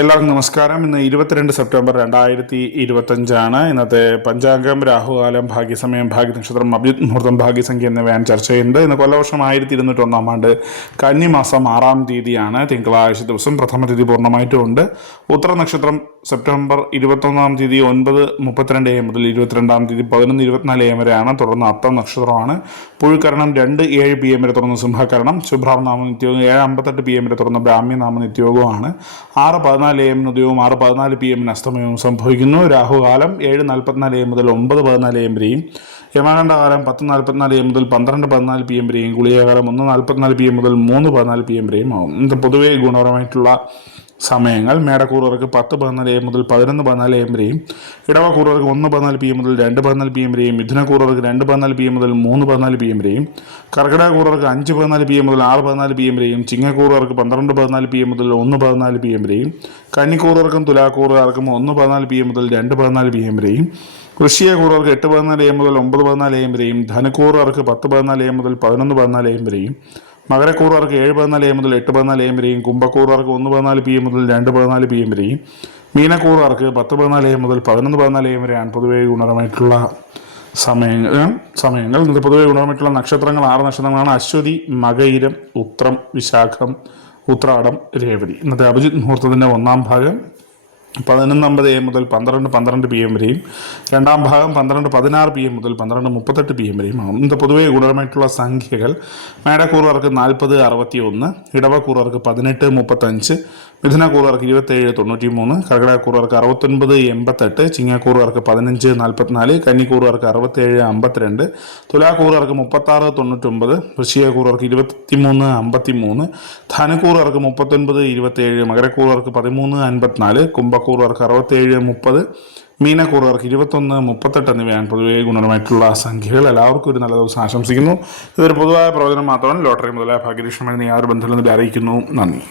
എല്ലാവർക്കും നമസ്കാരം. ഇന്ന് 22 സെപ്റ്റംബർ 2025 ഇന്നത്തെ പഞ്ചാംഗം, രാഹുകാലം, ഭാഗ്യസമയം, ഭാഗ്യനക്ഷത്രം, അഭിജിത് മുഹൂർത്തം, ഭാഗ്യസംഖ്യ എന്നിവയാണ് ചർച്ച ചെയ്യുന്നത്. ഇന്ന് കൊല്ലവർഷം 1201 ആണ്ട് കന്നിമാസം 6-ാം തീയതിയാണ്, തിങ്കളാഴ്ച ദിവസം. പ്രഥമ തിഥി പൂർണ്ണമായിട്ടും ഉണ്ട്. ഉത്തര നക്ഷത്രം സെപ്റ്റംബർ 21 തീയതി 9:32 AM മുതൽ 22 തീയതി 11:24 AM വരെയാണ്. തുടർന്ന് അത്തം നക്ഷത്രമാണ്. പുഴുക്കരണം 2:07 PM വരെ തുറന്ന് സിംഹകരണം. ശുഭ്രാംനാമ നിത്യവും 7:58 PM വരെ തുറന്ന ബ്രാഹ്മ്യനാമ നിത്യയോഗമാണ്. 6:14 AM ഉദയവും 6:14 PM അസ്തമയവും സംഭവിക്കുന്നു. രാഹുകാലം 7:44 AM മുതൽ 9:14 AM വരെയും, യമകണ്ഠകാലം 10:44 AM മുതൽ 12:14 PM വരെയും, ഗുളികകാലം 1:44 PM മുതൽ 3:14 PM വരെയും ആകും. ഇത് പൊതുവെ ഗുണപരമായിട്ടുള്ള സമയങ്ങൾ. മേടക്കൂറുകാർക്ക് 10:14 AM മുതൽ 11:14 AM വരെയും, ഇടവക്കൂറുകാർക്ക് 1:14 PM മുതൽ 2:14 PM വരെയും, മിഥുനക്കൂറുകാർക്ക് 2:14 PM മുതൽ 3:14 PM വരെയും, കർക്കിടകക്കൂറുകാർക്ക് 5:14 PM മുതൽ 6:14 PM വരെയും, ചിങ്ങക്കൂറുകാർക്ക് 12:14 PM മുതൽ 1:14 PM വരെയും, കന്നിക്കൂറുകാർക്കും തുലാക്കൂറുകാർക്കും 1:14 PM മുതൽ 2:14 PM വരെയും, വൃശ്ചികക്കൂറുകാർക്ക് 8:14 AM മുതൽ 9:14 AM വരെയും, ധനുക്കൂറുകാർക്ക് 10:14 AM മുതൽ 11:14 AM വരെയും, മകരക്കൂറുകാർക്ക് 7:14 AM മുതൽ 8:14 AM വരെയും, കുംഭക്കൂറുകാർക്ക് 1:14 PM മുതൽ 2:14 PM വരെയും, മീനക്കൂറുകാർക്ക് 10:14 AM മുതൽ 11:14 AM വരെയാണ് പൊതുവെ ഗുണപരമായിട്ടുള്ള സമയങ്ങൾ. ഇന്നത്തെ പൊതുവെ ഗുണപരമായിട്ടുള്ള നക്ഷത്രങ്ങൾ 6 നക്ഷത്രങ്ങളാണ്: അശ്വതി, മകയിരം, ഉത്രം, വിശാഖം, ഉത്രാടം, രേവതി. ഇന്നത്തെ അഭിജിത് മുഹൂർത്തത്തിൻ്റെ 1-ാം ഭാഗം 11:50 AM മുതൽ 12:12 PM വരെയും, 2-ാം ഭാഗം 12:16 PM മുതൽ 12:38 PM വരെയും ആകും. ഇന്നത്തെ പൊതുവെ ഗുണപരമായിട്ടുള്ള സംഖ്യകൾ: മേടക്കൂറുകാർക്ക് 40:61, ഇടവക്കൂറുകാർക്ക് 18:35, മിഥുനക്കൂറുകാർക്ക് 27:93, കർക്കിടകക്കൂറുകാർക്ക് 69:88, ചിങ്ങക്കൂറുകാർക്ക് 15:44, കന്നിക്കൂറുകാർക്ക് 67:52, തുലാക്കൂറുകാർക്ക് 36:99, വൃശ്ചികക്കൂറുകാർക്ക് 23:53, ധനുക്കൂറുകാർക്ക് 39:27, മകരക്കൂറുകാർക്ക് 13:54, കുംഭക്കൂറുകാർക്ക് 67:30, മീനക്കൂറുകാർക്ക് 21:38 എന്നിവയാണ് പൊതുവെ ഗുണപരമായിട്ടുള്ള സംഖ്യകൾ. എല്ലാവർക്കും ഒരു നല്ല ദിവസം ആശംസിക്കുന്നു. ഇതൊരു പൊതുവായ പ്രവചനം മാത്രമാണ്. ലോട്ടറി മുതലായ ഭാഗ്യലക്ഷണമായി യാതൊരു ബന്ധമില്ലെന്ന് അറിയിക്കുന്നു. നന്ദി.